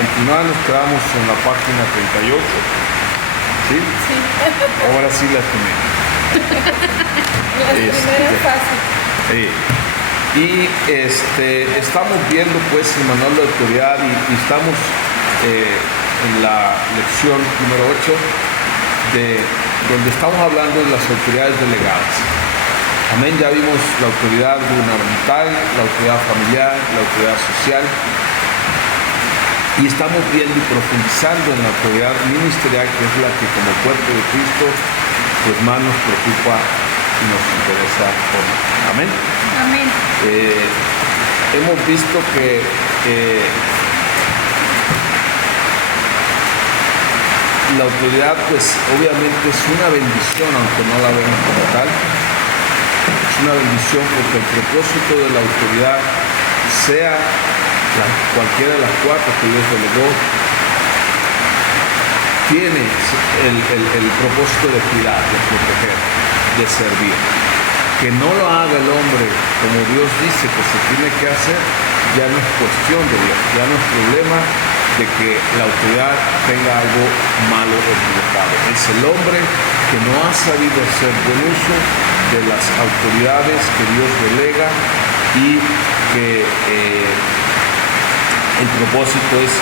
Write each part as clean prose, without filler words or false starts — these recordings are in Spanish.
continuar nos quedamos en la página 38. ¿Sí? Sí. Ahora sí la tiene. La primera es fácil. Estamos viendo pues el manual de autoridad y estamos en la lección número 8 donde estamos hablando de las autoridades delegadas. Amén, ya vimos la autoridad gubernamental, la autoridad familiar, la autoridad social, y estamos viendo y profundizando en la autoridad ministerial, que es la que como cuerpo de Cristo pues más nos preocupa y nos interesa por más. Amén. Amén. Hemos visto que la autoridad pues obviamente es una bendición, aunque no la vemos como tal. Es una bendición porque el propósito de la autoridad, sea cualquiera de las cuatro que Dios delegó, tiene el propósito de cuidar, de proteger, de servir. Que no lo haga el hombre como Dios dice que se tiene que hacer, ya no es cuestión de Dios, ya no es problema de que la autoridad tenga algo malo o equivocado. Es el hombre que no ha sabido hacer buen uso de las autoridades que Dios delega y que el propósito es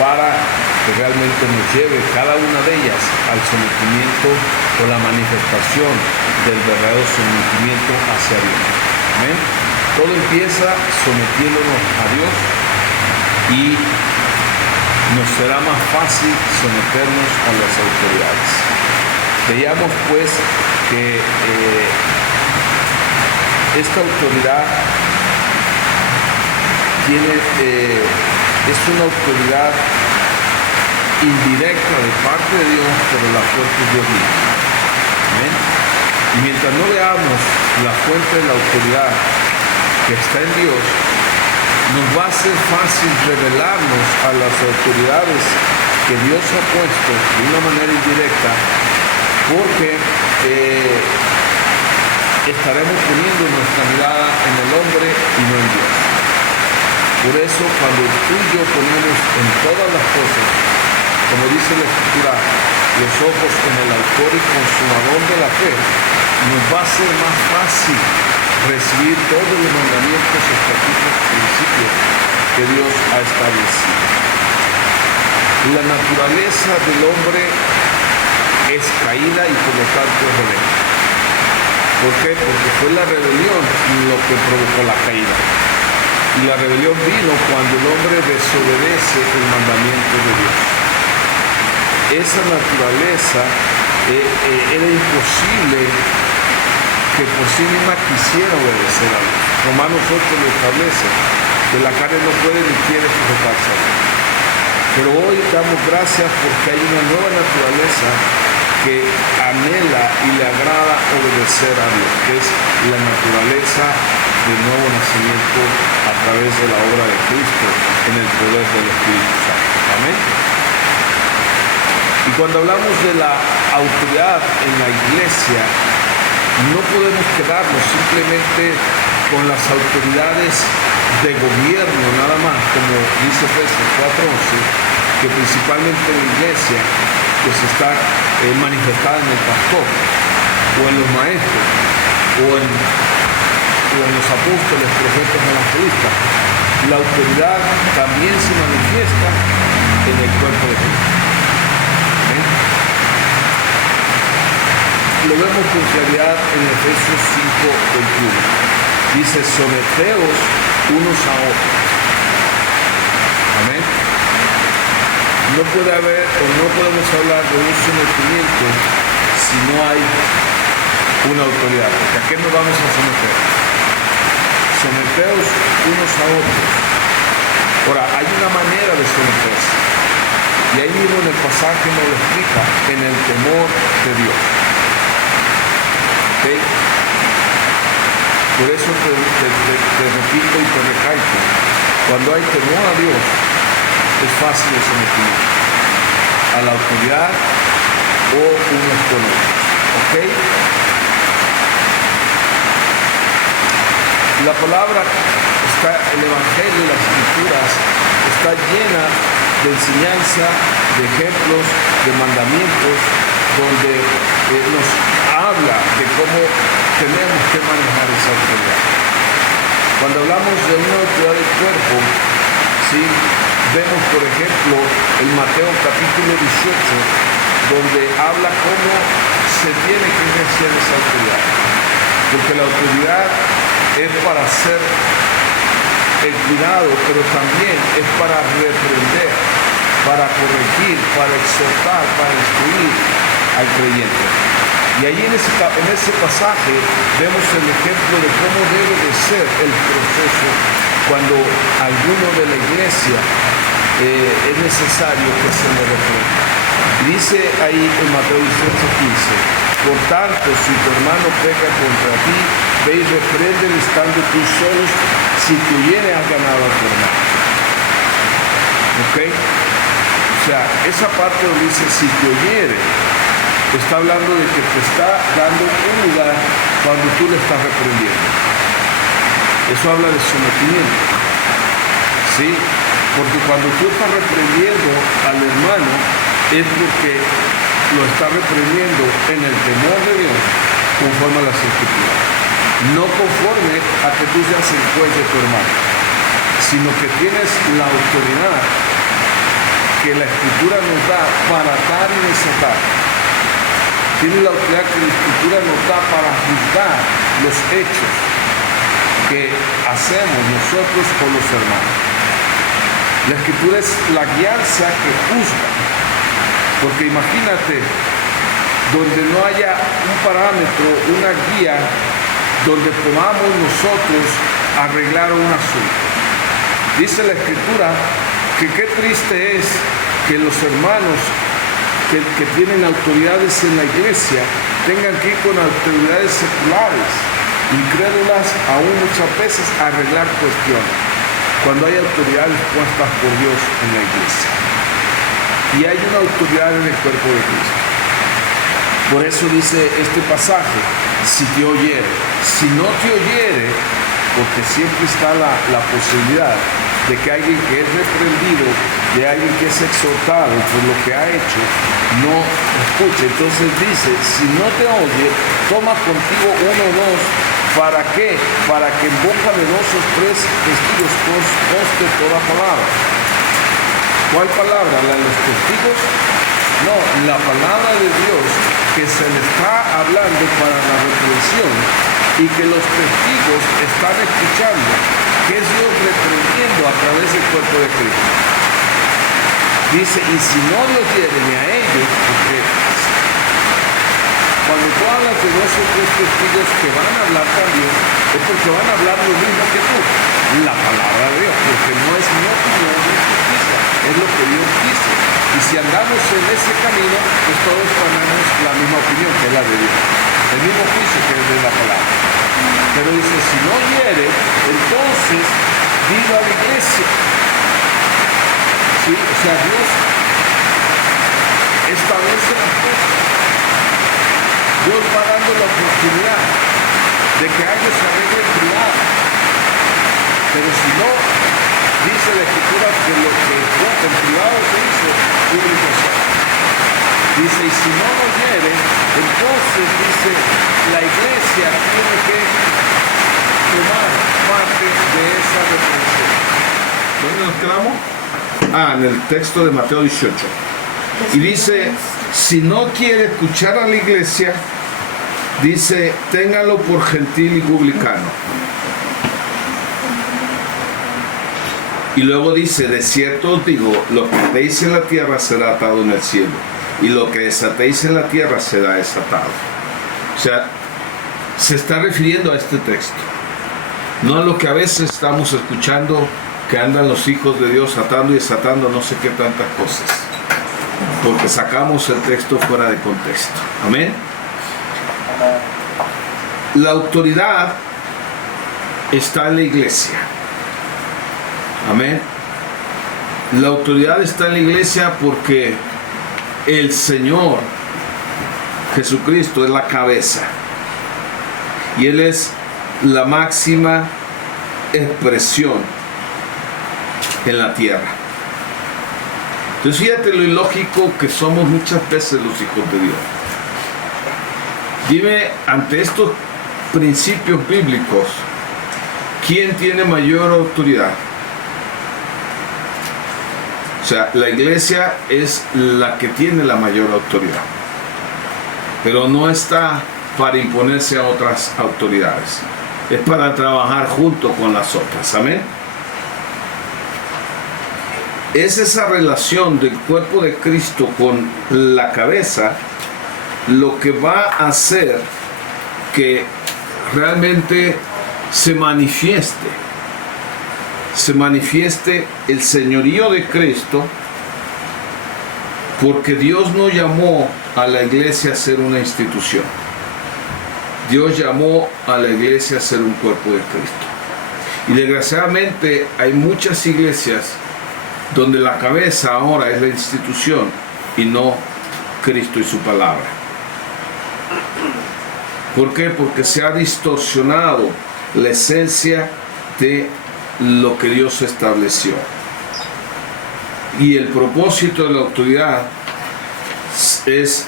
para que realmente nos lleve cada una de ellas al sometimiento o la manifestación del verdadero sometimiento hacia Dios. ¿Amén? Todo empieza sometiéndonos a Dios y nos será más fácil someternos a las autoridades. Veíamos pues que esta autoridad es una autoridad indirecta de parte de Dios, pero la fuente es Dios mismo. ¿Amén? Y mientras no veamos la fuente de la autoridad que está en Dios, nos va a ser fácil revelarnos a las autoridades que Dios ha puesto de una manera indirecta, porque estaremos poniendo nuestra mirada en el hombre y no en Dios. Por eso, cuando tú y yo ponemos en todas las cosas, como dice la Escritura, los ojos en el autor y consumador de la fe, nos va a ser más fácil recibir todos los mandamientos, estatutos, principios que Dios ha establecido. La naturaleza del hombre es caída y por lo tanto es rebelde. ¿Por qué? Porque fue la rebelión lo que provocó la caída. Y la rebelión vino cuando el hombre desobedece el mandamiento de Dios. Esa naturaleza era imposible que por sí misma quisiera obedecer a Dios. Romanos 8 lo establece, que la carne no puede ni quiere sujetarse a Dios. Pero hoy damos gracias porque hay una nueva naturaleza que anhela y le agrada obedecer a Dios, que es la naturaleza del nuevo nacimiento a través de la obra de Cristo en el poder del Espíritu Santo. Amén. Y cuando hablamos de la autoridad en la iglesia, no podemos quedarnos simplemente con las autoridades de gobierno nada más, como dice Efesios 4:11, que principalmente en la iglesia pues está manifestada en el pastor, o en los maestros, o en los apóstoles, profetas, evangelistas. La autoridad también se manifiesta en el cuerpo de Cristo. ¿Amén? Lo vemos con claridad en Efesios 5:21. Dice, someteos unos a otros. Amén. No puede haber o no podemos hablar de un sometimiento si no hay una autoridad. Porque ¿a qué nos vamos a someter? Someteos unos a otros. Ahora, hay una manera de someterse. Y ahí mismo en el pasaje nos lo explica, en el temor de Dios. ¿Okay? Por eso te repito y te recalco, cuando hay temor a Dios, es fácil el sometimiento a la autoridad o unos con otros. ¿Ok? La palabra está, el Evangelio y las Escrituras está llena de de enseñanza, de ejemplos, de mandamientos, donde nos habla de cómo tenemos que manejar esa autoridad. Cuando hablamos de una autoridad del cuerpo, ¿sí?, vemos, por ejemplo, en Mateo capítulo 18, donde habla cómo se tiene que ejercer esa autoridad. Porque la autoridad es para hacer el cuidado, pero también es para reprender, para corregir, para exhortar, para instruir al creyente. Y allí en ese pasaje vemos el ejemplo de cómo debe de ser el proceso cuando alguno de la iglesia es necesario que se le reprenda. Dice ahí en Mateo 18:15, por tanto, si tu hermano peca contra ti, ve y repréndele estando tú solos, si te oyere has ganado a tu hermano. ¿Ok? O sea, esa parte donde dice si te oyere, está hablando de que te está dando un lugar cuando tú le estás reprendiendo. Eso habla de sometimiento. ¿Sí? Porque cuando tú estás reprendiendo al hermano, es porque lo está reprendiendo en el temor de Dios, conforme a las Escrituras. No conforme a que tú seas el juez de tu hermano, sino que tienes la autoridad que la Escritura nos da para atar y desatar. Tienes la autoridad que la Escritura nos da para juzgar los hechos que hacemos nosotros con los hermanos. La Escritura es la guianza que juzga. Porque imagínate, donde no haya un parámetro, una guía, donde podamos nosotros arreglar un asunto. Dice la Escritura que qué triste es que los hermanos que tienen autoridades en la iglesia tengan que ir con autoridades seculares, incrédulas, aún muchas veces a arreglar cuestiones, cuando hay autoridades puestas por Dios en la iglesia. Y hay una autoridad en el cuerpo de Cristo. Por eso dice este pasaje, si te oyere. Si no te oyere, porque siempre está la posibilidad de que alguien que es reprendido, de alguien que es exhortado por lo que ha hecho, no escuche. Entonces dice, si no te oye, toma contigo uno o dos. ¿Para qué? Para que en boca de dos o tres testigos conste toda palabra. ¿Cuál palabra? ¿La de los testigos? No, la palabra de Dios que se le está hablando para la reprensión y que los testigos están escuchando, que es Dios reprendiendo a través del cuerpo de Cristo. Dice, y si no los oyere ni a ellos, porque cuando tú hablas de dos o tres testigos que van a hablar también, es porque van a hablar lo mismo que tú, la palabra de Dios, porque no es mi opinión ni justicia, es lo que Dios dice. Y si andamos en ese camino, pues todos tenemos la misma opinión, que es la de Dios, el mismo juicio que es de la palabra. Pero dice, si no oyere, entonces diga a la iglesia. ¿Sí? O sea, Dios establece las cosas. Dios va dando la oportunidad de que ellos se arreglen privado. Pero si no, dice la Escritura que lo que en privado se hizo, público será. Dice, y si no oyere, entonces dice, la iglesia tiene que tomar parte de esa reprensión. ¿Dónde nos quedamos? En el texto de Mateo 18. Y dice, si no quiere escuchar a la iglesia, dice, téngalo por gentil y publicano. Y luego dice, de cierto os digo, lo que atéis en la tierra será atado en el cielo, y lo que desatéis en la tierra será desatado. O sea, se está refiriendo a este texto, no a lo que a veces estamos escuchando, que andan los hijos de Dios atando y desatando no sé qué tantas cosas, porque sacamos el texto fuera de contexto. Amén. La autoridad está en la iglesia. Amén. La autoridad está en la iglesia porque el Señor Jesucristo es la cabeza y Él es la máxima expresión en la tierra. Entonces fíjate lo ilógico que somos muchas veces los hijos de Dios. Dime, ante estos principios bíblicos, ¿quién tiene mayor autoridad? O sea, la iglesia es la que tiene la mayor autoridad, pero no está para imponerse a otras autoridades, es para trabajar junto con las otras. Amén. Es esa relación del cuerpo de Cristo con la cabeza lo que va a hacer que realmente se manifieste el señorío de Cristo, porque Dios no llamó a la iglesia a ser una institución. Dios llamó a la iglesia a ser un cuerpo de Cristo. Y desgraciadamente hay muchas iglesias donde la cabeza ahora es la institución y no Cristo y su palabra. ¿Por qué? Porque se ha distorsionado la esencia de lo que Dios estableció. Y el propósito de la autoridad es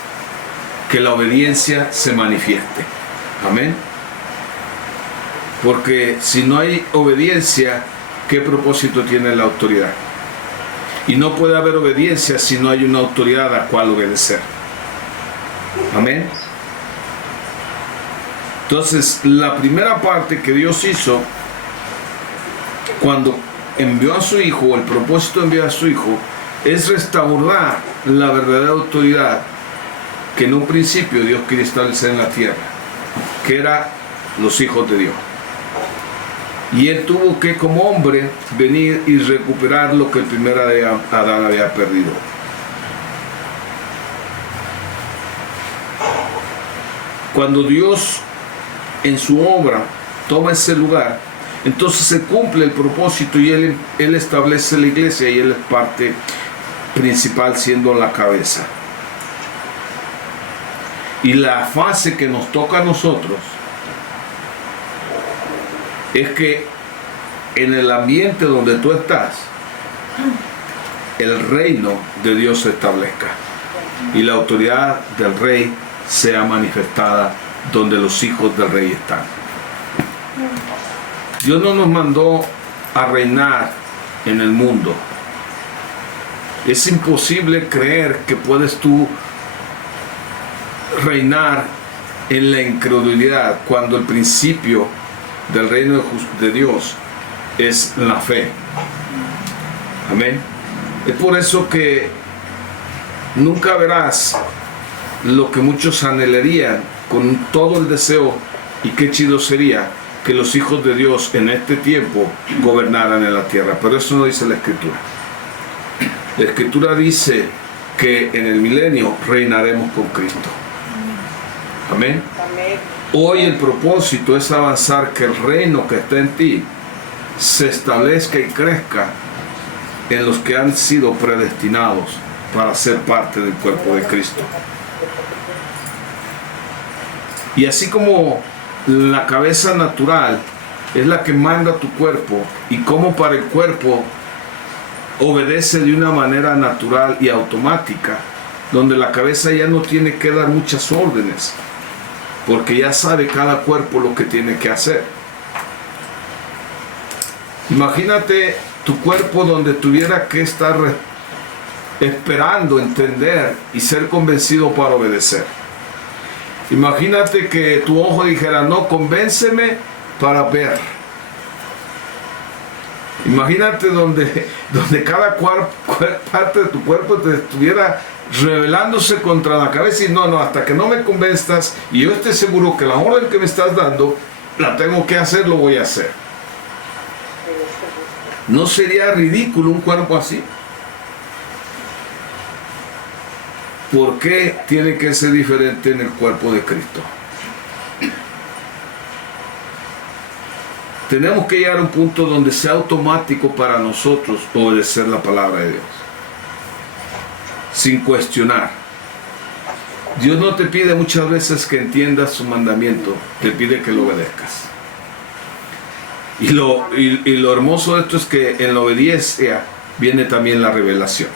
que la obediencia se manifieste. Amén. Porque si no hay obediencia, ¿qué propósito tiene la autoridad? Y no puede haber obediencia si no hay una autoridad a la cual obedecer. Amén. Entonces, la primera parte que Dios hizo cuando envió a su Hijo, el propósito de enviar a su Hijo, es restaurar la verdadera autoridad que en un principio Dios quería establecer en la tierra, que eran los hijos de Dios. Y Él tuvo que, como hombre, venir y recuperar lo que el primer Adán había perdido. Cuando Dios en su obra toma ese lugar, entonces se cumple el propósito y Él establece la iglesia y Él es parte principal, siendo la cabeza. Y la fase que nos toca a nosotros es que en el ambiente donde tú estás, el reino de Dios se establezca y la autoridad del rey sea manifestada donde los hijos del rey están. Dios no nos mandó a reinar en el mundo. Es imposible creer que puedes tú reinar en la incredulidad cuando el principio del reino de Dios es la fe. Amén. Es por eso que nunca verás lo que muchos anhelarían con todo el deseo, y qué chido sería que los hijos de Dios en este tiempo gobernaran en la tierra, pero eso no dice la Escritura. La Escritura dice que en el milenio reinaremos con Cristo. Amén. Hoy el propósito es avanzar, que el reino que está en ti se establezca y crezca en los que han sido predestinados para ser parte del cuerpo de Cristo. Y así como la cabeza natural es la que manda tu cuerpo, y como para el cuerpo obedece de una manera natural y automática, donde la cabeza ya no tiene que dar muchas órdenes, porque ya sabe cada cuerpo lo que tiene que hacer. Imagínate tu cuerpo donde tuviera que estar esperando entender y ser convencido para obedecer. Imagínate que tu ojo dijera: no, convénceme para ver. Imagínate donde cada parte de tu cuerpo te estuviera rebelándose contra la cabeza y no, hasta que no me convenzas y yo esté seguro que la orden que me estás dando la tengo que hacer, lo voy a hacer. ¿No sería ridículo un cuerpo así? ¿Por qué tiene que ser diferente en el cuerpo de Cristo? Tenemos que llegar a un punto donde sea automático para nosotros obedecer la palabra de Dios, sin cuestionar. Dios no te pide muchas veces que entiendas su mandamiento, te pide que lo obedezcas. Y lo hermoso de esto es que en la obediencia viene también la revelación.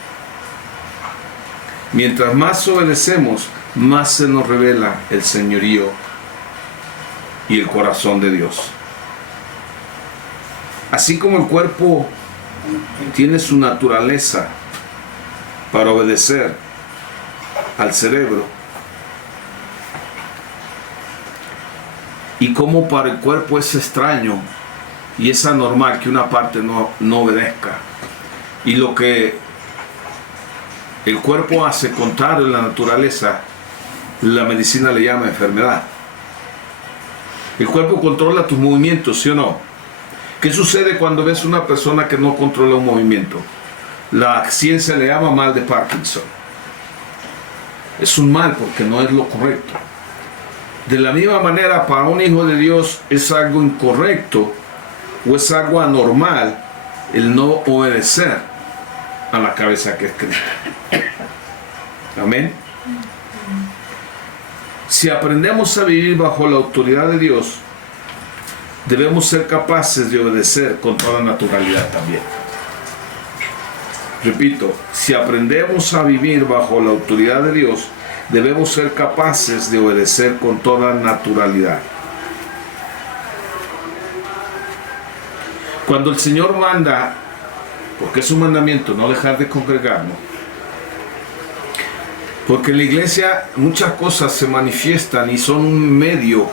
Mientras más obedecemos, más se nos revela el señorío y el corazón de Dios. Así como el cuerpo tiene su naturaleza para obedecer al cerebro, y como para el cuerpo es extraño y es anormal que una parte no obedezca, y lo que el cuerpo hace contrario a la naturaleza, la medicina le llama enfermedad. El cuerpo controla tus movimientos, ¿sí o no? ¿Qué sucede cuando ves una persona que no controla un movimiento? La ciencia le llama mal de Parkinson. Es un mal porque no es lo correcto. De la misma manera, para un hijo de Dios es algo incorrecto o es algo anormal el no obedecer a la cabeza que es Cristo. Amén. Si aprendemos a vivir bajo la autoridad de Dios, debemos ser capaces de obedecer con toda naturalidad también. Repito, si aprendemos a vivir bajo la autoridad de Dios, debemos ser capaces de obedecer con toda naturalidad. Cuando el Señor manda, porque es un mandamiento, no dejar de congregarnos, porque en la iglesia muchas cosas se manifiestan y son un medio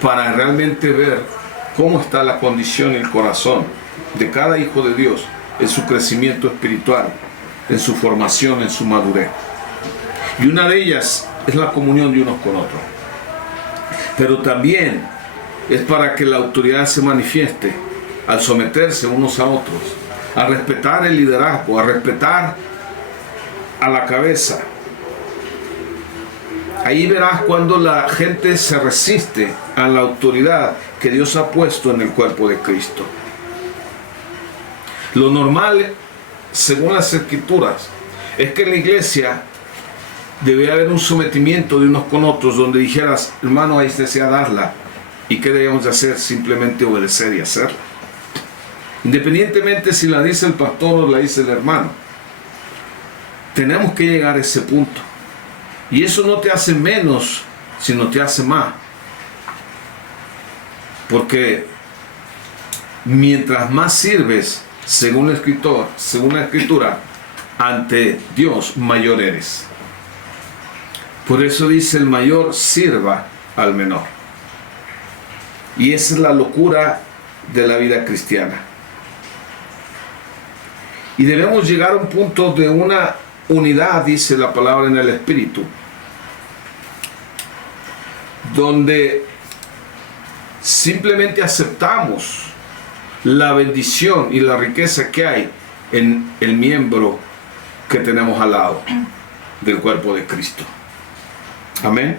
para realmente ver cómo está la condición y el corazón de cada hijo de Dios en su crecimiento espiritual, en su formación, en su madurez. Y una de ellas es la comunión de unos con otros. Pero también es para que la autoridad se manifieste al someterse unos a otros, a respetar el liderazgo, a respetar a la cabeza. Ahí verás cuando la gente se resiste a la autoridad que Dios ha puesto en el cuerpo de Cristo. Lo normal, según las Escrituras, es que en la iglesia debe haber un sometimiento de unos con otros, donde dijeras, hermano, ahí desea darla, y qué debemos de hacer, simplemente obedecer y hacerla, independientemente si la dice el pastor o la dice el hermano. Tenemos que llegar a ese punto, y eso no te hace menos, sino te hace más, porque mientras más sirves, según la Escritura, ante Dios, mayor eres. Por eso dice, el mayor sirva al menor. Y esa es la locura de la vida cristiana. Y debemos llegar a un punto de una unidad, dice la palabra, en el Espíritu, donde simplemente aceptamos la bendición y la riqueza que hay en el miembro que tenemos al lado del cuerpo de Cristo. Amén.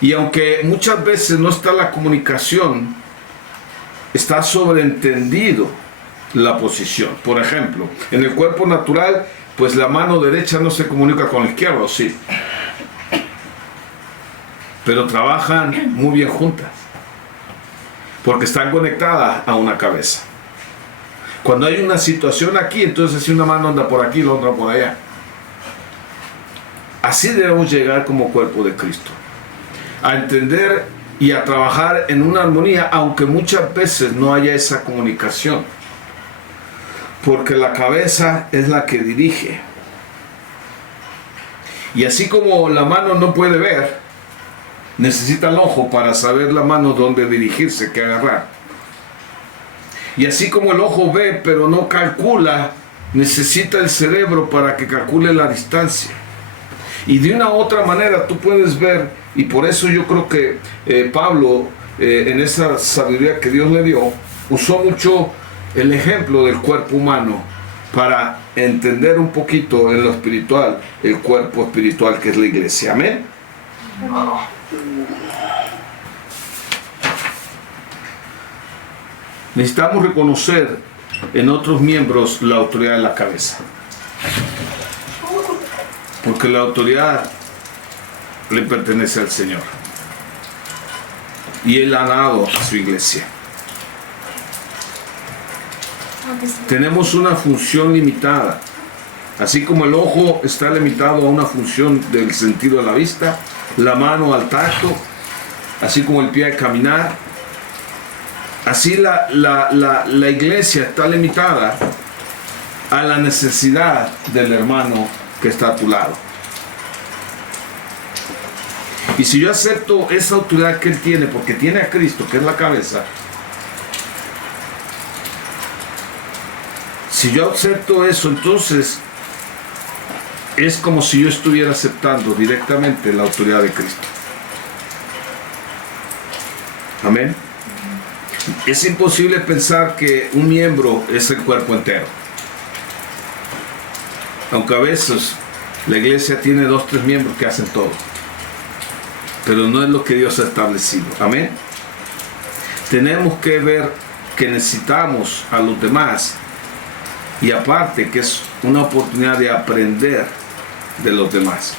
Y aunque muchas veces no está la comunicación, está sobreentendido la posición. Por ejemplo, en el cuerpo natural, pues la mano derecha no se comunica con la izquierda, ¿o sí? Pero trabajan muy bien juntas, porque están conectadas a una cabeza. Cuando hay una situación aquí, entonces si una mano anda por aquí, la otra por allá. Así debemos llegar como cuerpo de Cristo, a entender y a trabajar en una armonía, aunque muchas veces no haya esa comunicación, porque la cabeza es la que dirige. Y así como la mano no puede ver, necesita el ojo para saber la mano dónde dirigirse, qué agarrar. Y así como el ojo ve pero no calcula, necesita el cerebro para que calcule la distancia. Y de una u otra manera tú puedes ver, y por eso yo creo que Pablo, en esa sabiduría que Dios le dio, usó mucho el ejemplo del cuerpo humano para entender un poquito en lo espiritual, el cuerpo espiritual que es la iglesia. Amén. Necesitamos reconocer en otros miembros la autoridad de la cabeza, porque la autoridad le pertenece al Señor y Él ha dado a su iglesia. Tenemos una función limitada Así como el ojo está limitado a una función del sentido de la vista, la mano al tacto, así como el pie al caminar, así la iglesia está limitada a la necesidad del hermano que está a tu lado. Y si yo acepto esa autoridad que él tiene, porque tiene a Cristo, que es la cabeza, si yo acepto eso, entonces es como si yo estuviera aceptando directamente la autoridad de Cristo. Amén. Es imposible pensar que un miembro es el cuerpo entero. Aunque a veces la iglesia tiene 2 o 3 miembros que hacen todo. Pero no es lo que Dios ha establecido. Amén. Tenemos que ver que necesitamos a los demás. Y aparte que es una oportunidad de aprender de los demás.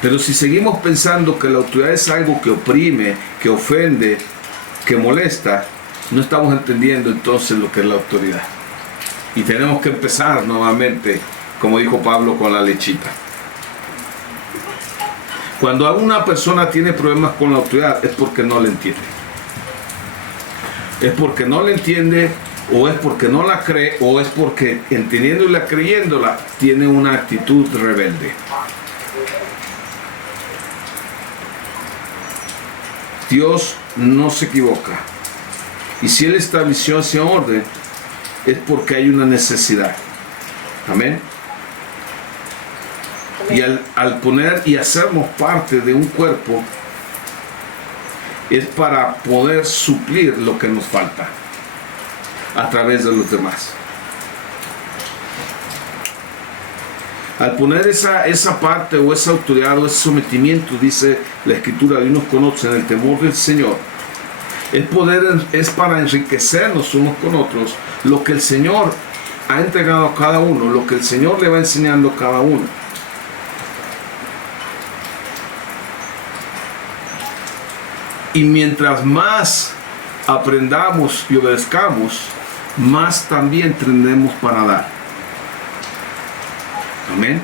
Pero si seguimos pensando que la autoridad es algo que oprime, que ofende, que molesta, no estamos entendiendo entonces lo que es la autoridad. Y tenemos que empezar nuevamente, como dijo Pablo, con la lechita. Cuando una persona tiene problemas con la autoridad es porque no la entiende. Es porque no la entiende, o es porque no la cree, o es porque entendiéndola, creyéndola, tiene una actitud rebelde. Dios no se equivoca. Y si Él estableció ese orden, es porque hay una necesidad. Amén. Y al poner y hacernos parte de un cuerpo, es para poder suplir lo que nos falta a través de los demás. Al poner esa parte o esa autoridad o ese sometimiento, dice la Escritura, de unos con otros en el temor del Señor, es para enriquecernos unos con otros lo que el Señor ha entregado a cada uno, lo que el Señor le va enseñando a cada uno. Y mientras más aprendamos y obedezcamos, más también tendremos para dar. Amén.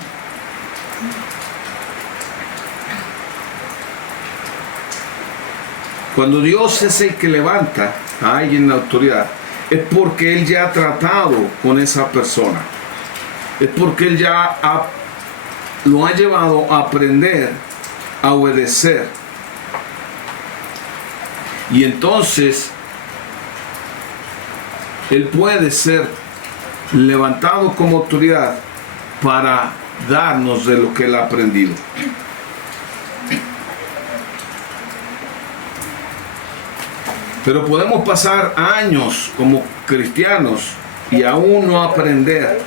Cuando Dios es el que levanta a alguien en la autoridad, es porque Él ya ha tratado con esa persona. Es porque Él ya lo ha llevado a aprender, a obedecer. Y entonces Él puede ser levantado como autoridad para darnos de lo que Él ha aprendido. Pero podemos pasar años como cristianos y aún no aprender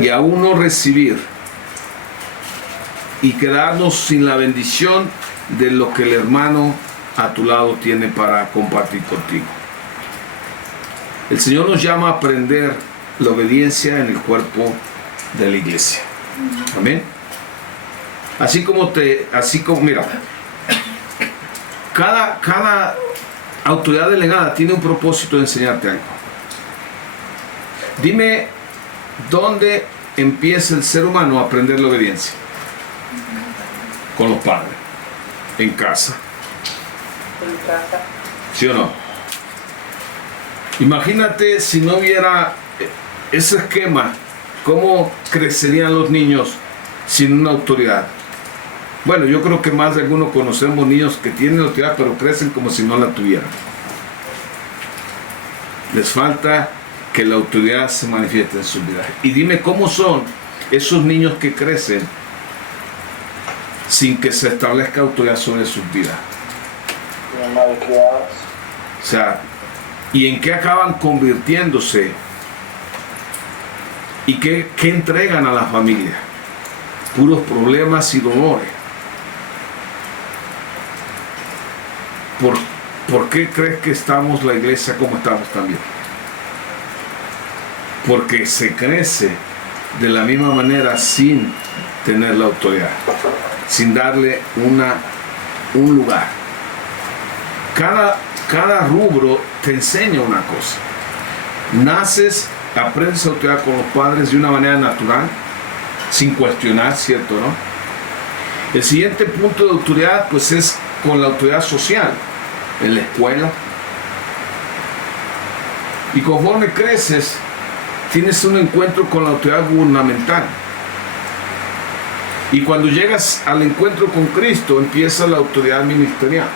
y aún no recibir y quedarnos sin la bendición de lo que el hermano a tu lado tiene para compartir contigo. El Señor nos llama a aprender la obediencia en el cuerpo de la iglesia. Amén. Así como mira, cada autoridad delegada tiene un propósito de enseñarte algo. Dime dónde empieza el ser humano a aprender la obediencia. Con los padres, en casa. ¿Sí o no? Imagínate si no hubiera ese esquema, cómo crecerían los niños sin una autoridad. Bueno, yo creo que más de algunos conocemos niños que tienen autoridad, pero crecen como si no la tuvieran. Les falta que la autoridad se manifieste en sus vidas. Y dime cómo son esos niños que crecen sin que se establezca autoridad sobre sus vidas. O sea, ¿y en qué acaban convirtiéndose? ¿Y qué entregan a la familia? Puros problemas y dolores. ¿Por qué crees que estamos la iglesia como estamos también? Porque se crece de la misma manera sin tener la autoridad, sin darle un lugar. Cada rubro te enseña una cosa. Naces aprendes autoridad con los padres de una manera natural, sin cuestionar, ¿cierto, no? El siguiente punto de autoridad, pues, es con la autoridad social, en la escuela. Y conforme creces, tienes un encuentro con la autoridad gubernamental. Y cuando llegas al encuentro con Cristo, empieza la autoridad ministerial.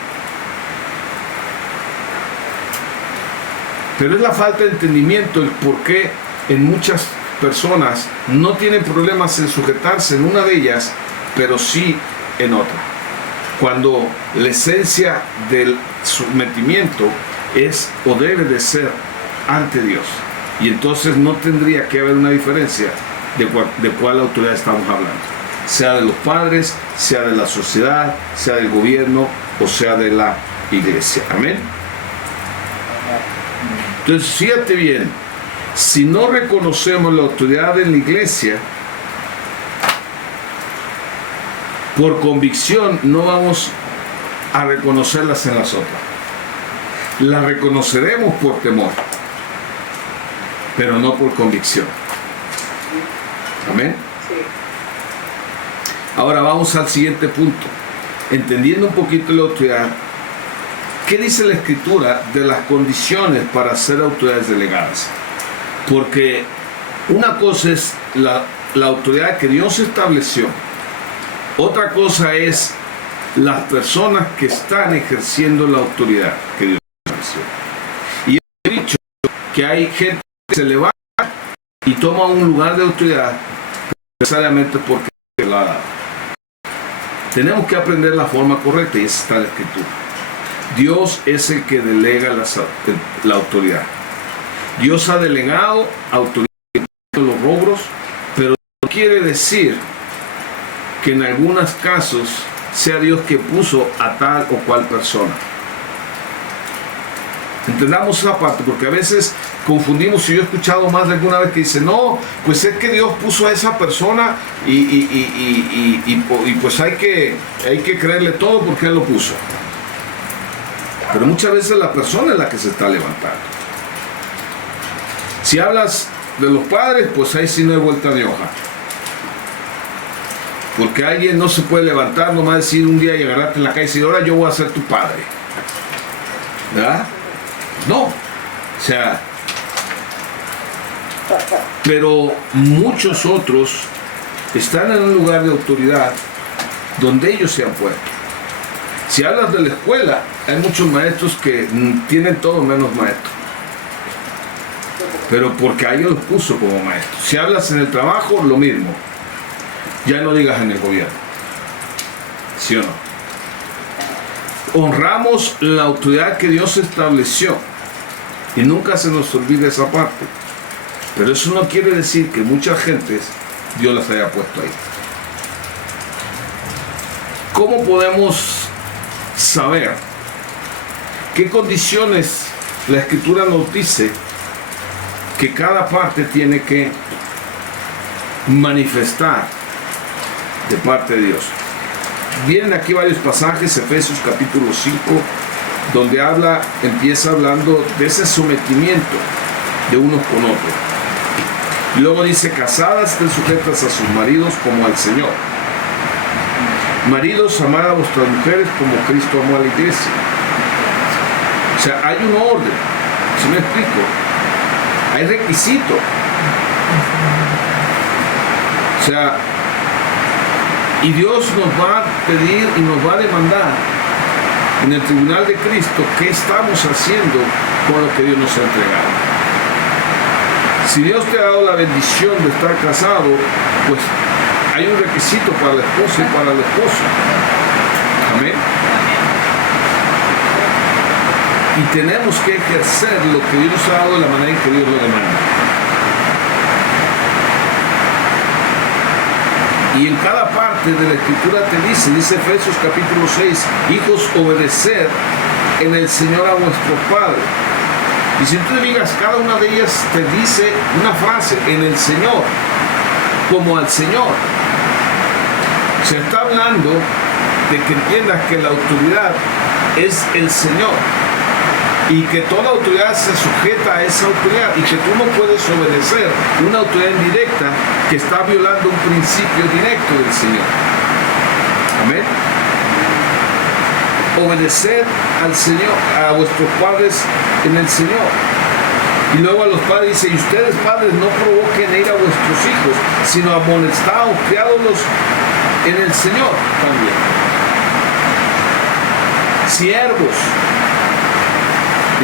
Pero es la falta de entendimiento el por qué en muchas personas no tienen problemas en sujetarse en una de ellas, pero sí en otra. Cuando la esencia del sometimiento es o debe de ser ante Dios. Y entonces no tendría que haber una diferencia de cuál autoridad estamos hablando. Sea de los padres, sea de la sociedad, sea del gobierno o sea de la iglesia. Amén. Entonces, fíjate bien, si no reconocemos la autoridad en la iglesia, por convicción no vamos a reconocerlas en las otras. Las reconoceremos por temor, pero no por convicción. Amén. Ahora vamos al siguiente punto. Entendiendo un poquito la autoridad, ¿qué dice la Escritura de las condiciones para ser autoridades delegadas? Porque una cosa es la autoridad que Dios estableció, otra cosa es las personas que están ejerciendo la autoridad que Dios estableció. Y he dicho que hay gente que se levanta y toma un lugar de autoridad necesariamente porque lo ha dado. Tenemos que aprender la forma correcta y esa está en la Escritura. Dios es el que delega la autoridad. Dios ha delegado autoridad en los rubros, pero no quiere decir que en algunos casos sea Dios que puso a tal o cual persona. Entendamos esa parte, porque a veces confundimos, y yo he escuchado más de alguna vez que dice, no, pues es que Dios puso a esa persona y pues hay que creerle todo porque Él lo puso. Pero muchas veces la persona es la que se está levantando. Si hablas de los padres, pues ahí sí no hay vuelta de hoja. Porque alguien no se puede levantar, nomás decir un día y agarrarte en la calle y decir, ahora yo voy a ser tu padre. ¿Verdad? No. O sea, pero muchos otros están en un lugar de autoridad donde ellos se han puesto. Si hablas de la escuela, hay muchos maestros que tienen todo menos maestro. Pero porque alguien los puso como maestros. Si hablas en el trabajo, lo mismo. Ya no digas en el gobierno. ¿Sí o no? Honramos la autoridad que Dios estableció. Y nunca se nos olvide esa parte. Pero eso no quiere decir que muchas gentes Dios las haya puesto ahí. ¿Cómo podemos saber qué condiciones la Escritura nos dice que cada parte tiene que manifestar de parte de Dios? Vienen aquí varios pasajes, Efesios capítulo 5, donde empieza hablando de ese sometimiento de unos con otros. Y luego dice, casadas estén sujetas a sus maridos como al Señor. Maridos, amad a vuestras mujeres como Cristo amó a la iglesia. O sea, hay un orden. ¿Sí me explico? Hay requisito. O sea, y Dios nos va a pedir y nos va a demandar en el tribunal de Cristo qué estamos haciendo con lo que Dios nos ha entregado. Si Dios te ha dado la bendición de estar casado, pues hay un requisito para la esposa y para el esposo. Amén. Y tenemos que ejercer lo que Dios nos ha dado de la manera en que Dios lo demanda. Y en cada parte de la Escritura te dice Efesios capítulo 6, hijos, obedeced en el Señor a vuestro Padre. Y si tú digas, cada una de ellas te dice una frase, en el Señor, como al Señor. Se está hablando de que entiendas que la autoridad es el Señor. y que toda autoridad se sujeta a esa autoridad y que tú no puedes obedecer una autoridad indirecta que está violando un principio directo del Señor. Amén. Obedecer al Señor, a vuestros padres en el Señor. Y luego a los padres dice, y ustedes padres no provoquen a ir a vuestros hijos, sino amonestados, criádoslos en el Señor también. Siervos.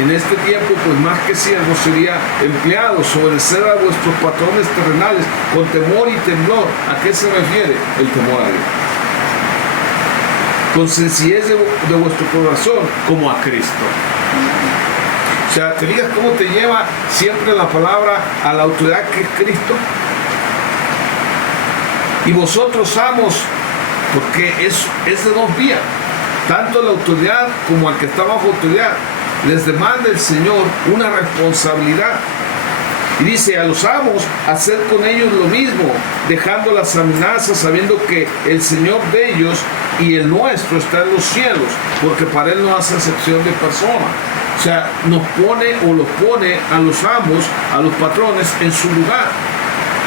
En este tiempo, pues más que siervos sería empleados, obedecer a vuestros patrones terrenales con temor y temblor. ¿A qué se refiere el temor a Dios? Con sencillez de vuestro corazón, como a Cristo. O sea, ¿te fijas cómo te lleva siempre la palabra a la autoridad que es Cristo? Y vosotros amos, porque es de dos vías, tanto la autoridad como al que está bajo autoridad, les demanda el Señor una responsabilidad. Y dice a los amos, hacer con ellos lo mismo, dejando las amenazas, sabiendo que el Señor de ellos y el nuestro está en los cielos, porque para Él no hace excepción de persona. O sea, nos pone o los pone a los amos, a los patrones en su lugar.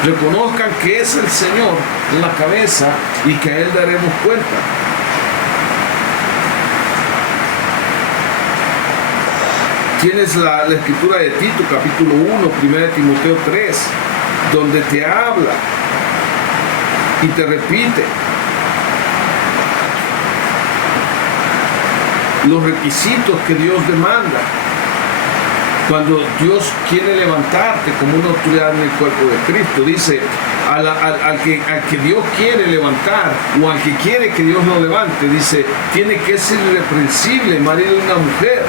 Reconozcan que es el Señor la cabeza y que a Él daremos cuenta. Tienes la escritura de Tito, capítulo 1, 1 Timoteo 3, donde te habla y te repite los requisitos que Dios demanda cuando Dios quiere levantarte como una autoridad en el cuerpo de Cristo. Dice, al que Dios quiere levantar o al que quiere que Dios lo levante, dice, tiene que ser irreprensible, marido de una mujer,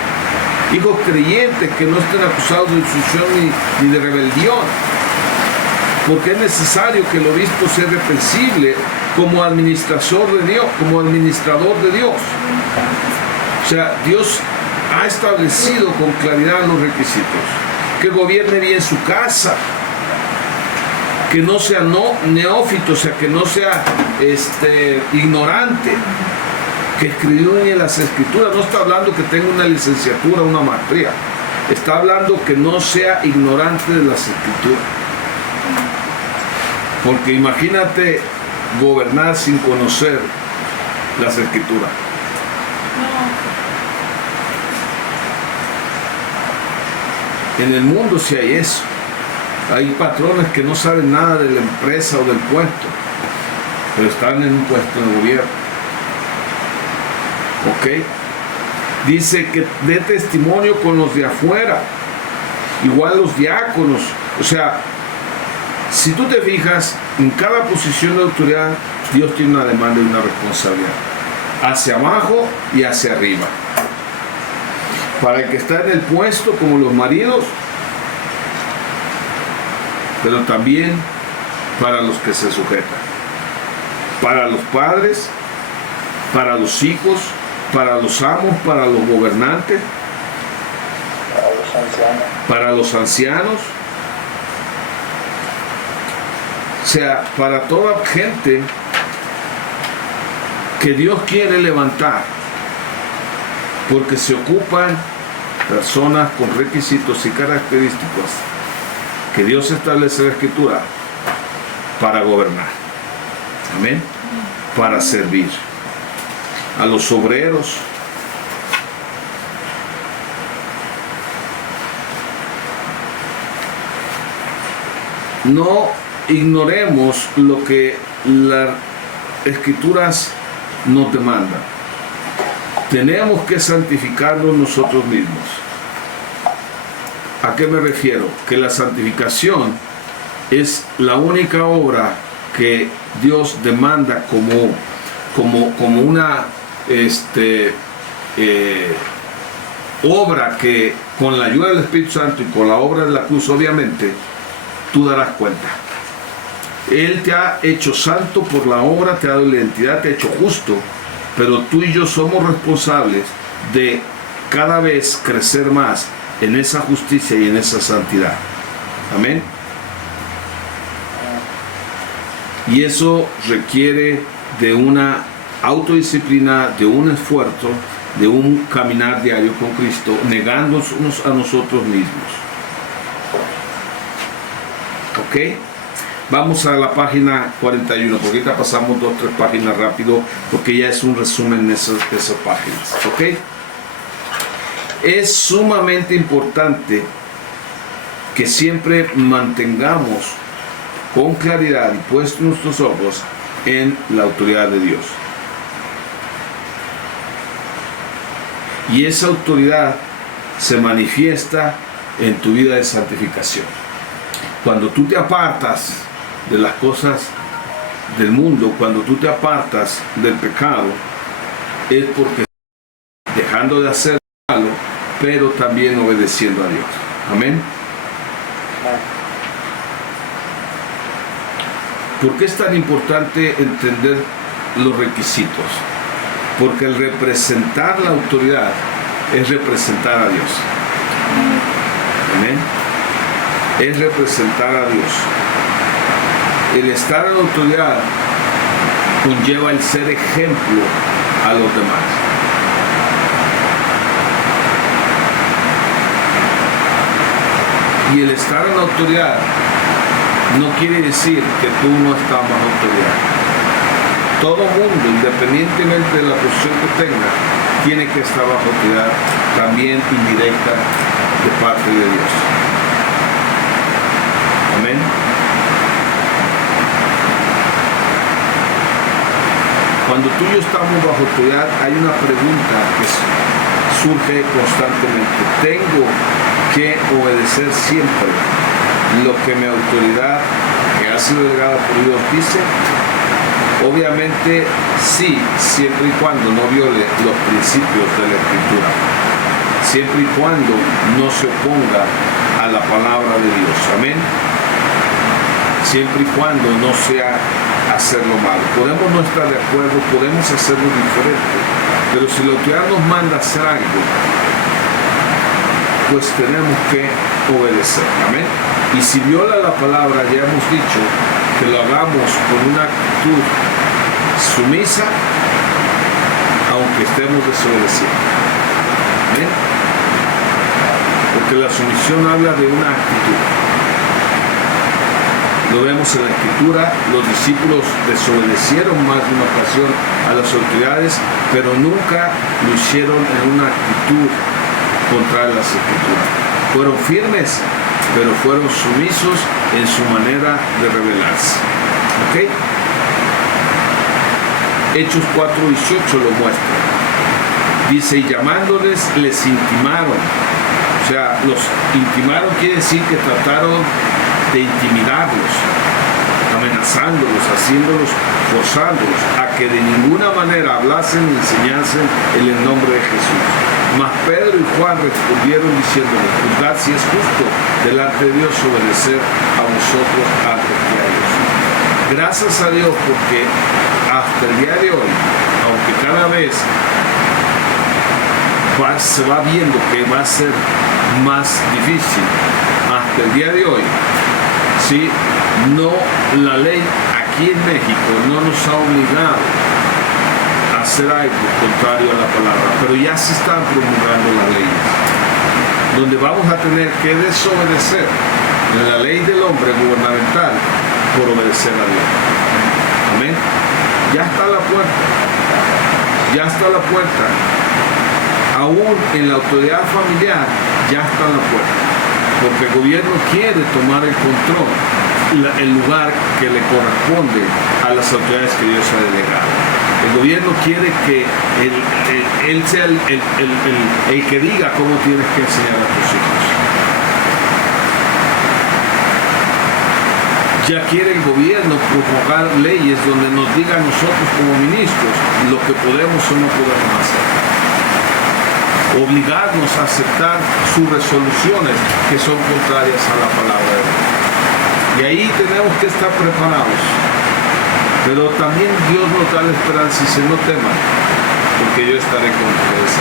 hijos creyentes que no estén acusados de instrucción ni de rebelión, porque es necesario que el obispo sea irreprensible como administrador de Dios. O sea, Dios ha establecido con claridad los requisitos. Que gobierne bien su casa, que no sea neófito, o sea, que no sea ignorante, que escribió las escrituras. No está hablando que tenga una licenciatura, una maestría. Está hablando que no sea ignorante de las escrituras. Porque imagínate gobernar sin conocer las escrituras. En el mundo sí hay eso. Hay patrones que no saben nada de la empresa o del puesto, pero están en un puesto de gobierno. ¿Ok? Dice que dé testimonio con los de afuera, igual los diáconos. O sea, si tú te fijas, en cada posición de autoridad, Dios tiene una demanda y una responsabilidad, hacia abajo y hacia arriba. Para el que está en el puesto, como los maridos, pero también para los que se sujetan, para los padres, para los hijos, para los amos, para los gobernantes, para los ancianos, o sea, para toda gente que Dios quiere levantar, porque se ocupan personas con requisitos y características que Dios establece en la Escritura para gobernar. Amén. Para servir a los obreros. No ignoremos lo que las Escrituras nos demandan. Tenemos que santificarnos nosotros mismos. ¿A qué me refiero? Que la santificación es la única obra que Dios demanda como una obra que con la ayuda del Espíritu Santo y con la obra de la cruz, obviamente, tú darás cuenta. Él te ha hecho santo por la obra, te ha dado la identidad, te ha hecho justo, pero tú y yo somos responsables de cada vez crecer más en esa justicia y en esa santidad. Amén. Y eso requiere de una autodisciplina, de un esfuerzo de un caminar diario con Cristo, negándonos a nosotros mismos. ¿Ok? Vamos a la página 41, porque ahorita pasamos 2 o 3 páginas rápido, porque ya es un resumen de esas páginas. ¿Ok? Es sumamente importante que siempre mantengamos con claridad y puestos nuestros ojos en la autoridad de Dios. Y esa autoridad se manifiesta en tu vida de santificación. Cuando tú te apartas de las cosas del mundo, cuando tú te apartas del pecado, es porque dejando de hacer malo, pero también obedeciendo a Dios. Amén. ¿Por qué es tan importante entender los requisitos? Porque el representar la autoridad es representar a Dios. Amén. Es representar a Dios. El estar en la autoridad conlleva el ser ejemplo a los demás. Y el estar en la autoridad no quiere decir que tú no estás bajo autoridad. Todo mundo, independientemente de la posición que tenga, tiene que estar bajo autoridad, también indirecta, de parte de Dios. Amén. Cuando tú y yo estamos bajo autoridad, hay una pregunta que surge constantemente. ¿Tengo que obedecer siempre lo que mi autoridad, que ha sido delegada por Dios, dice? Obviamente sí, siempre y cuando no viole los principios de la Escritura, siempre y cuando no se oponga a la palabra de Dios. Amén. Siempre y cuando no sea hacerlo malo. Podemos no estar de acuerdo, podemos hacerlo diferente, pero si la autoridad nos manda a hacer algo, pues tenemos que obedecer. Amén. Y si viola la palabra, ya hemos dicho que lo hagamos con una actitud sumisa, aunque estemos desobedeciendo. Amén. Porque la sumisión habla de una actitud. Lo vemos en la Escritura, los discípulos desobedecieron más de una ocasión a las autoridades, pero nunca lo hicieron en una actitud contra las Escrituras. Fueron firmes, pero fueron sumisos en su manera de rebelarse. ¿Ok? Hechos 4:18 lo muestra. Dice, y llamándoles, les intimaron. O sea, los intimaron quiere decir que trataron de intimidarlos, amenazándolos, haciéndolos, forzándolos a que de ninguna manera hablasen ni enseñasen en el nombre de Jesús. Mas Pedro y Juan respondieron diciéndoles, juzgad si es justo delante de Dios obedecer a vosotros antes que a Dios. Gracias a Dios, porque hasta el día de hoy, aunque cada vez se va viendo que va a ser más difícil, hasta el día de hoy, ¿sí? No, la ley aquí en México no nos ha obligado a hacer algo contrario a la palabra, pero ya se están promulgando las leyes, donde vamos a tener que desobedecer la ley del hombre gubernamental por obedecer a Dios. Amén. Ya está a la puerta. Ya está a la puerta. Aún en la autoridad familiar ya está a la puerta. Porque el gobierno quiere tomar el control, el lugar que le corresponde a las autoridades que Dios ha delegado. El gobierno quiere que él sea el que diga cómo tienes que enseñar a tus hijos. Ya quiere el gobierno promulgar leyes donde nos diga a nosotros como ministros lo que podemos o no podemos hacer. Obligarnos a aceptar sus resoluciones que son contrarias a la palabra de Dios. Y ahí tenemos que estar preparados. Pero también Dios nos da la esperanza y dice, no teman, porque yo estaré con ustedes.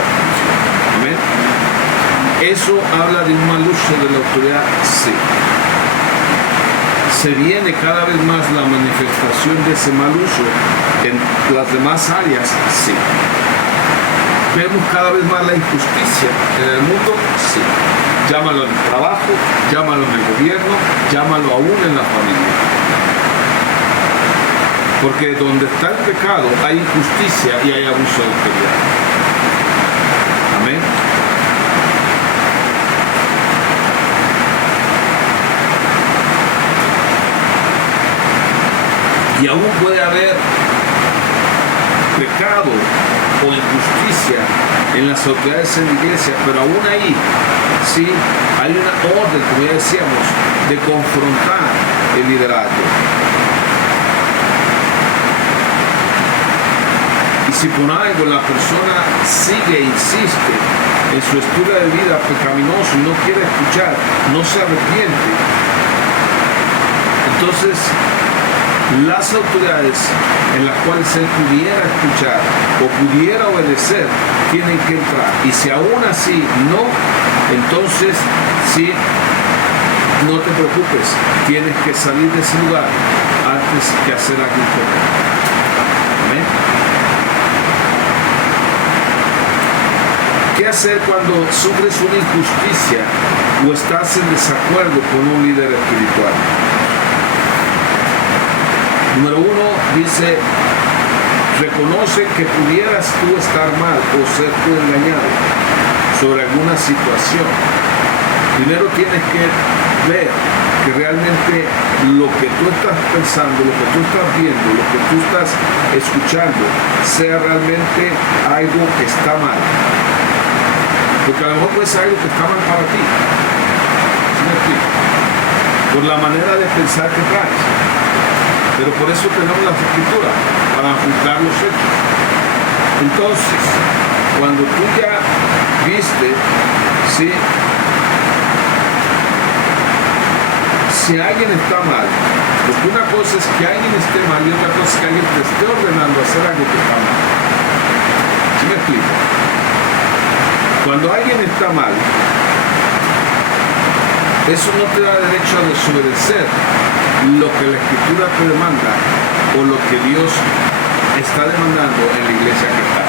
Amén. Eso habla de un mal uso de la autoridad, sí. Se viene cada vez más la manifestación de ese mal uso en las demás áreas, sí. Vemos cada vez más la injusticia en el mundo, sí. Llámalo en el trabajo, llámalo en el gobierno, llámalo aún en la familia. Porque donde está el pecado hay injusticia y hay abuso de autoridad. Amén. Y aún puede haber pecado o injusticia en las autoridades en la iglesia, pero aún ahí sí hay una orden, como ya decíamos, de confrontar el liderazgo. Y si por algo la persona sigue e insiste en su estilo de vida pecaminoso y no quiere escuchar, no se arrepiente, entonces las autoridades en las cuales él pudiera escuchar o pudiera obedecer tienen que entrar. Y si aún así no, entonces sí, no te preocupes, tienes que salir de ese lugar antes que hacer algo incorrecto. Amén. ¿Qué hacer cuando sufres una injusticia o estás en desacuerdo con un líder espiritual? Número 1 dice, reconoce que pudieras tú estar mal o ser tú engañado sobre alguna situación. Primero tienes que ver que realmente lo que tú estás pensando, lo que tú estás viendo, lo que tú estás escuchando, sea realmente algo que está mal. Porque a lo mejor puede ser algo que está mal para ti. ¿Sí me explico? Por la manera de pensar que traes. Pero por eso tenemos las escrituras, para juzgar los hechos. Entonces, cuando tú ya viste, ¿sí? Si alguien está mal, porque una cosa es que alguien esté mal y otra cosa es que alguien te esté ordenando hacer algo que está mal. ¿Sí me explico? Cuando alguien está mal, eso no te da derecho a desobedecer lo que la Escritura te demanda o lo que Dios está demandando en la iglesia que estás.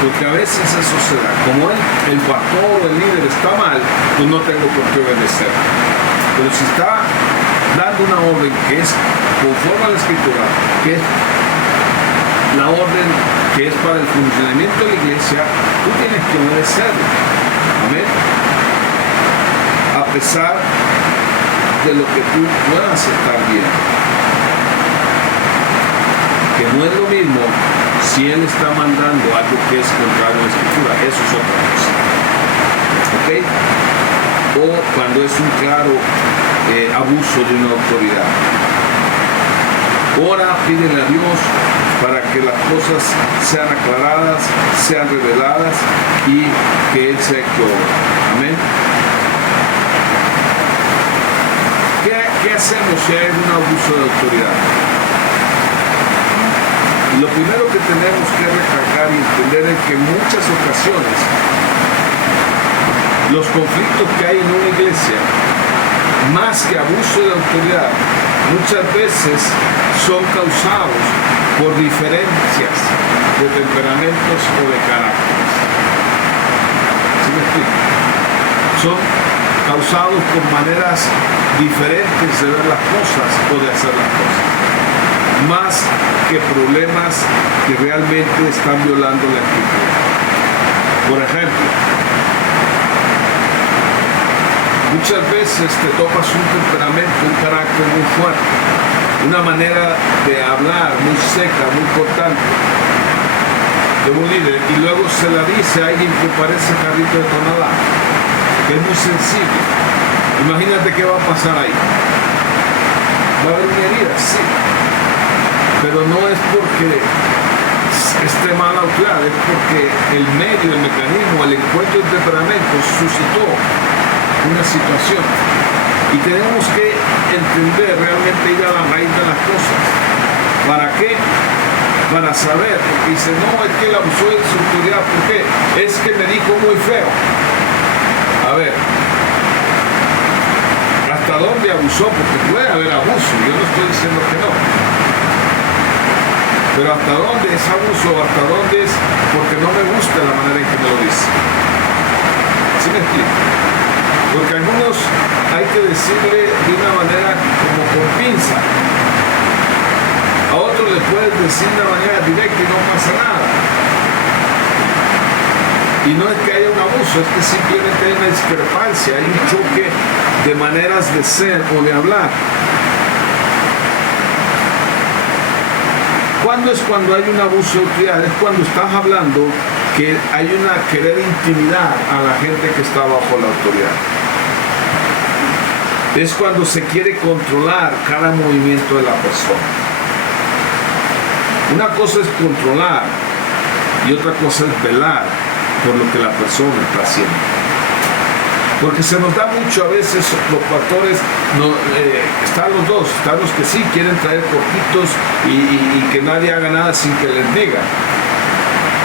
Porque a veces eso se da. Como el pastor o el líder está mal, pues no tengo por qué obedecer. Pero si está dando una orden que es conforme a la Escritura, que es la orden que es para el funcionamiento de la iglesia, tú tienes que obedecerlo. Amén. A pesar de lo que tú puedas estar viendo. Que no es lo mismo si él está mandando algo que es contrario a la Escritura. Eso es otra cosa. ¿Ok? O cuando es un claro abuso de una autoridad. Ora, pídele a Dios para que las cosas sean aclaradas, sean reveladas y que Él sea el que obra. Amén. ¿Qué hacemos si hay un abuso de autoridad? Lo primero que tenemos que recalcar y entender es que en muchas ocasiones los conflictos que hay en una iglesia, más que abuso de autoridad, muchas veces son causados por diferencias de temperamentos o de caracteres. ¿Sí me explico? Son causados por maneras diferentes de ver las cosas o de hacer las cosas, más que problemas que realmente están violando la Escritura. Por ejemplo, muchas veces te topas un temperamento, un carácter muy fuerte, una manera de hablar muy seca, muy cortante de un líder, y luego se la dice a alguien que parece carrito de tonalá, que es muy sensible. Imagínate qué va a pasar ahí. Va a haber una herida, sí, pero no es porque esté mal autoridad, es porque el medio, el mecanismo, el encuentro de temperamentos suscitó una situación. Y tenemos que entender, realmente ir a la raíz de las cosas. ¿Para qué? Para saber, porque dice, no, es que él abusó de su autoridad, ¿por qué? Es que me dijo muy feo. A ver, ¿hasta dónde abusó? Porque puede haber abuso, yo no estoy diciendo que no. Pero ¿hasta dónde es abuso? ¿Hasta dónde es porque gusta la manera en que me lo dice. ¿Sí me explico? Porque a algunos hay que decirle de una manera como con pinza. A otros le puedes decir de una manera directa y no pasa nada. Y no es que haya un abuso, es que simplemente hay una discrepancia, hay un choque de maneras de ser o de hablar. ¿Cuándo es cuando hay un abuso de autoridad? Es cuando estás hablando que hay una querer intimidar a la gente que está bajo la autoridad. Es cuando se quiere controlar cada movimiento de la persona. Una cosa es controlar y otra cosa es velar por lo que la persona está haciendo. Porque se nos da mucho a veces, los pastores, están los dos, están los que sí quieren traer poquitos y que nadie haga nada sin que les diga.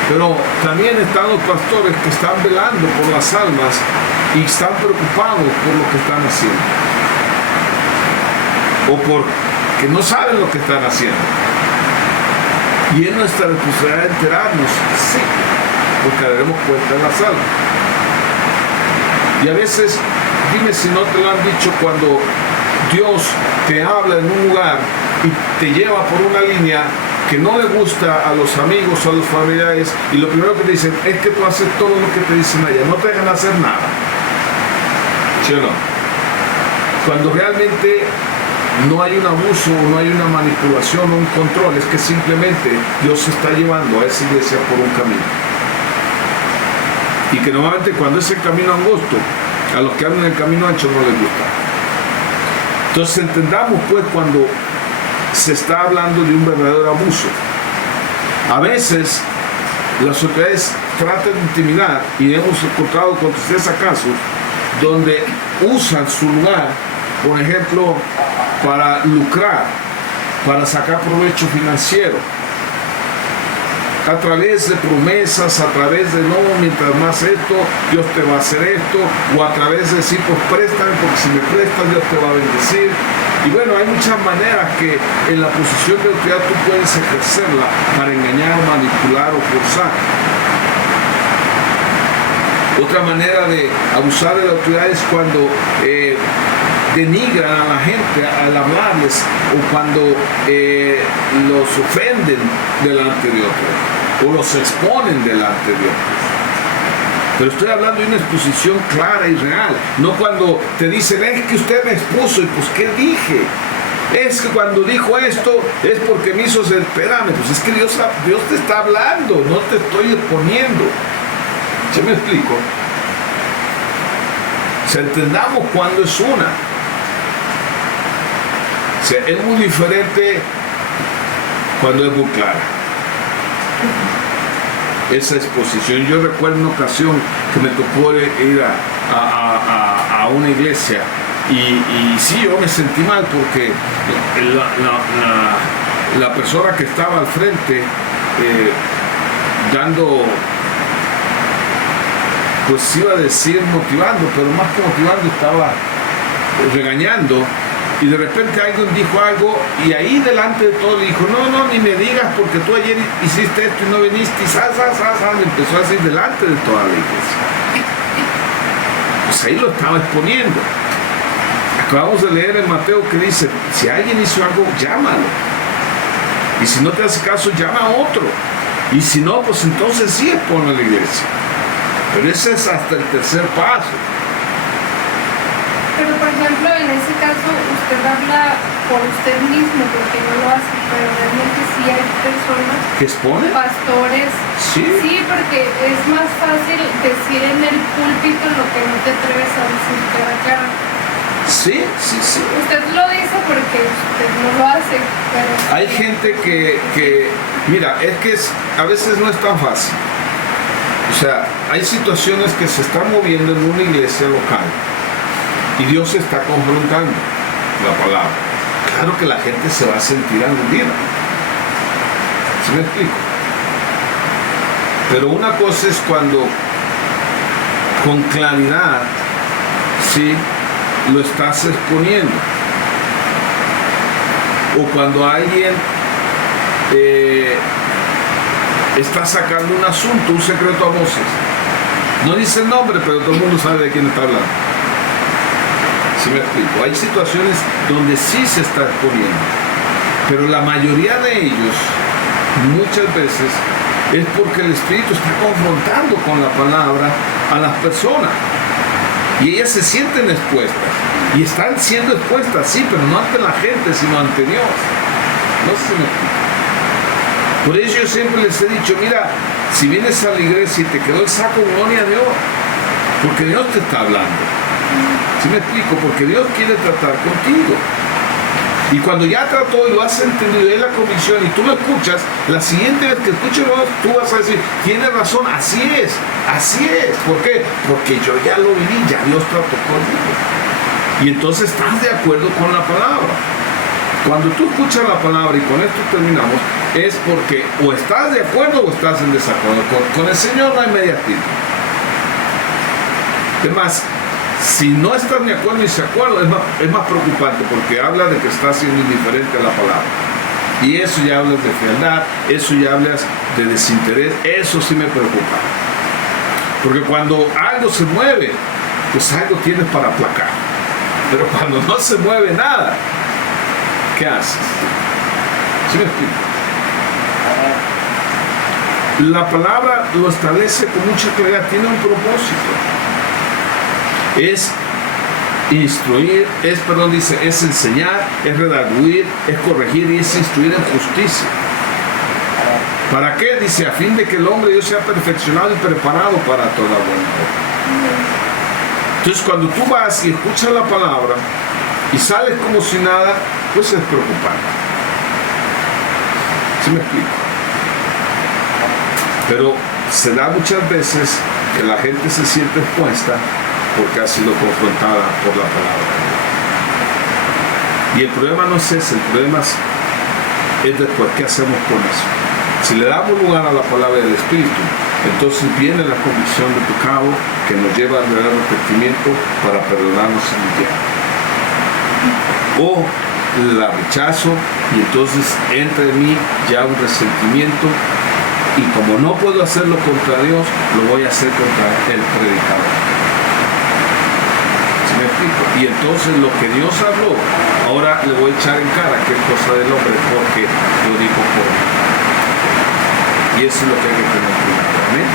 Pero también están los pastores que están velando por las almas y están preocupados por lo que están haciendo. O porque no saben lo que están haciendo. Y es nuestra responsabilidad de enterarnos, sí, porque daremos cuenta en las almas. Y a veces, dime si no te lo han dicho, cuando Dios te habla en un lugar y te lleva por una línea que no le gusta a los amigos, a los familiares, y lo primero que te dicen es que tú haces todo lo que te dicen allá, no te dejan hacer nada. ¿Sí o no? Cuando realmente no hay un abuso, no hay una manipulación o un control, es que simplemente Dios se está llevando a esa iglesia por un camino. Y que normalmente cuando es el camino angosto, a los que andan en el camino ancho no les gusta. Entonces entendamos pues cuando se está hablando de un verdadero abuso. A veces las autoridades tratan de intimidar, y hemos encontrado con tristeza casos donde usan su lugar, por ejemplo, para lucrar, para sacar provecho financiero, a través de promesas, a través de no, mientras más esto, Dios te va a hacer esto, o a través de decir, pues préstame, porque si me prestas, Dios te va a bendecir. Y bueno, hay muchas maneras que en la posición de autoridad tú puedes ejercerla para engañar, manipular o forzar. Otra manera de abusar de la autoridad es cuando denigran a la gente al hablarles, o cuando los ofenden delante de otros, o los exponen delante de otros. Pero estoy hablando de una exposición clara y real, no cuando te dicen, es que usted me expuso, y pues ¿qué dije? Es que cuando dijo esto, es porque me hizo ser, espérame, pues es que Dios te está hablando, no te estoy exponiendo. ¿Se me explico? O sea, entendamos cuándo es una. O sea, es muy diferente cuando es muy clara esa exposición. Yo recuerdo una ocasión que me tocó ir a una iglesia y sí, yo me sentí mal porque la persona que estaba al frente dando, pues iba a decir motivando, pero más que motivando estaba regañando. Y de repente alguien dijo algo y ahí delante de todo le dijo, no, ni me digas porque tú ayer hiciste esto y no viniste, y empezó a decir delante de toda la iglesia. Pues ahí lo estaba exponiendo. Acabamos de leer en Mateo que dice, si alguien hizo algo, llámalo. Y si no te hace caso, llama a otro. Y si no, pues entonces sí expone a la iglesia. Pero ese es hasta el tercer paso. Pero por ejemplo, en ese caso, usted habla por usted mismo, porque no lo hace, pero realmente sí hay personas, ¿que exponen? Pastores, sí, porque es más fácil decir en el púlpito lo que no te atreves a decir cara a cara. Sí. Usted lo dice porque usted no lo hace, pero... Hay gente que mira, es que a veces no es tan fácil. O sea, hay situaciones que se están moviendo en una iglesia local y Dios está confrontando la palabra. Claro que la gente se va a sentir aludida. ¿Sí me explico? Pero una cosa es cuando con claridad, sí, lo estás exponiendo. O cuando alguien está sacando un asunto, un secreto a voces. No dice el nombre, pero todo el mundo sabe de quién está hablando. ¿Sí me explico? Hay situaciones donde sí se está exponiendo, pero la mayoría de ellos, muchas veces, es porque el Espíritu está confrontando con la palabra a las personas. Y ellas se sienten expuestas. Y están siendo expuestas, sí, pero no ante la gente, sino ante Dios. No sé si me explico. Por eso yo siempre les he dicho, mira, si vienes a la iglesia y te quedó el saco, gloria a Dios. Porque Dios te está hablando. ¿Sí me explico? Porque Dios quiere tratar contigo. Y cuando ya trató y lo has entendido, es la convicción y tú lo escuchas, la siguiente vez que escuches tú vas a decir, tienes razón, así es. ¿Por qué? Porque yo ya lo viví, ya Dios trató conmigo. Y entonces estás de acuerdo con la palabra. Cuando tú escuchas la palabra, y con esto terminamos, es porque o estás de acuerdo o estás en desacuerdo. Con el Señor no hay media tinta. Además, si no estás de acuerdo ni desacuerdo, es más preocupante, porque habla de que estás siendo indiferente a la palabra. Y eso ya hablas de fealdad, eso ya hablas de desinterés, eso sí me preocupa. Porque cuando algo se mueve, pues algo tienes para aplacar. Pero cuando no se mueve nada, ¿qué haces? ¿Sí me explico? La palabra lo establece con mucha claridad, tiene un propósito. Es instruir, es enseñar, es redarguir, es corregir y es instruir en justicia. ¿Para qué? Dice, a fin de que el hombre Dios sea perfeccionado y preparado para toda buena obra. Entonces, cuando tú vas y escuchas la palabra y sales como si nada, pues es preocupante. ¿Sí me explico? Pero se da muchas veces que la gente se siente expuesta porque ha sido confrontada por la palabra. Y el problema no es ese, el problema es después, ¿qué hacemos con eso? Si le damos lugar a la palabra del Espíritu, entonces viene la convicción de pecado que nos lleva al verdadero arrepentimiento para perdonarnos y limpiar. O la rechazo y entonces entra en mí ya un resentimiento, y como no puedo hacerlo contra Dios, lo voy a hacer contra el predicador. ¿Sí me explico? Y entonces lo que Dios habló, ahora le voy a echar en cara que es cosa del hombre porque lo dijo por mí. Y eso es lo que hay que tener cuidado. Amén.